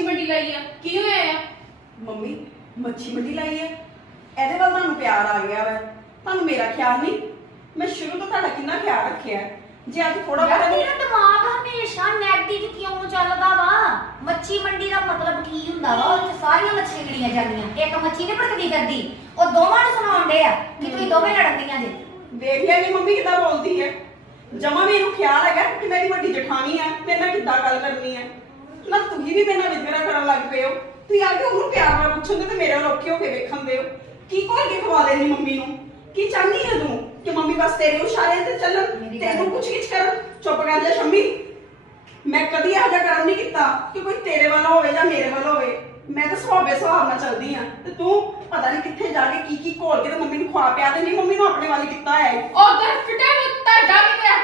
ਮੱਛੀ ਮੰਡੀ ਲਾਈ ਆ? ਕੀ ਹੋਇਆ ਆ? ਮੰਮੀ ਮੱਛੀ ਮੰਡੀ ਲਾਈ ਹੈ ਇਹਦੇ ਵੱਲ ਤੁਹਾਨੂੰ ਪਿਆਰ ਆ ਗਿਆ ਵਾ। ਤੁਹਾਨੂੰ ਮੇਰਾ ਖਿਆਲ ਨਹੀਂ? ਮੈਂ ਸ਼ੁਰੂ ਤੋਂ ਤੁਹਾਡਾ ਕਿੰਨਾ ਖਿਆਲ ਰੱਖਿਆ। ਜੇ ਅੱਜ ਥੋੜਾ ਯਾਰ ਬਹੁਤਾ ਤੇਰਾ ਦਿਮਾਗ ਹਮੇਸ਼ਾ ਨੈਗੇਟਿਵ ਕਿਉਂ ਚੱਲਦਾ ਵਾ? ਮੱਛੀ ਮੰਡੀ ਦਾ ਮਤਲਬ ਕੀ ਹੁੰਦਾ ਵਾ? ਉੱਥੇ ਸਾਰੀਆਂ ਮੱਛੀਆਂ ਗਿਣੀਆਂ ਜਾਂਦੀਆਂ। ਇੱਕ ਮੱਛੀ ਨੇ ਭੜਕਦੀ ਫਿਰਦੀ। ਉਹ ਦੋਵਾਂ ਨੂੰ ਸੁਣਾਉਣ ਡੇ ਆ ਕਿ ਤੁਸੀਂ ਦੋਵੇਂ ਲੜਦੀਆਂ ਜੇ। ਦੇਖ ਲਿਆ ਜੀ ਮੰਮੀ ਕਿੱਦਾਂ ਬੋਲਦੀ ਹੈ? ਜਮਾ ਵੀ ਇਹਨੂੰ ਖਿਆਲ ਹੈਗਾ ਕਿ ਮੇਰੀ ਵੱਡੀ ਜਠਾਣੀ ਹੈ ਤੇ ਮੈਂ ਕਿੱਦਾਂ ਗੱਲ ਕਰਨੀ ਹੈ? ਨਾ ਤੁਸੀਂ ਵੀ ਮੇਰੇ ਨਾਲ ਵਿਤਕਰਾ ਕਰਨ ਲੱਗ ਪਏ ਹੋ। ਤੁਸੀਂ ਆ ਕੇ ਉਹਨੂੰ ਪਿਆਰ ਨਾਲ ਪੁੱਛੋਗੇ ਤੇ ਮੇਰੇ ਨਾਲ ਔਖੇ ਹੋ ਕੇ ਵੇਖਣ ਦਿਓ ਕੀ ਕੋਈ ਕੇ ਖਵਾ ਦੇਣੀ ਮੰਮੀ ਨੂੰ? ਕੀ ਚਾਹਨੀ ਹੈ ਤੂੰ ਕਿ ਮੰਮੀ ਬਸ ਤੇਰੇ ਇਸ਼ਾਰੇ ਤੇ ਚੱਲਣ ਮੇਰੀ ਗੱਲ- ਤੈਨੂੰ ਕੁਛ ਕਿਛ ਕਰਨ? ਚੁੱਪ ਕਰ ਜਾ ਸ਼ੰਮੀ। ਮੈਂ ਕਦੀ ਇਹੋ ਜਿਹਾ ਕਰਮ ਨਹੀਂ ਕੀਤਾ ਕਿ ਕੋਈ ਤੇਰੇ ਵੱਲ ਹੋਵੇ ਜਾਂ ਮੇਰੇ ਵੱਲ ਹੋਵੇ। ਮੈਂ ਤਾਂ ਸੁਭਾਵੇ ਸੁਭਾਵ ਨਾਲ ਚੱਲਦੀ ਆ ਤੇ ਤੂੰ ਪਤਾ ਨਹੀਂ ਕਿੱਥੇ ਜਾ ਕੇ ਕੀ ਕੀ ਘੋਲ ਕੇ ਤੇ ਮੰਮੀ ਨੂੰ ਖਵਾ ਪਿਆ ਤੇ ਨਹੀਂ ਮੰਮੀ ਨੂੰ ਆਪਣੇ ਵੱਲ ਕੀਤਾ ਹੈ ਉਧਰ ਫਿਟੇ ਨੂੰ ਤੁਹਾਡਾ ਵੀ ਕਰਿਆ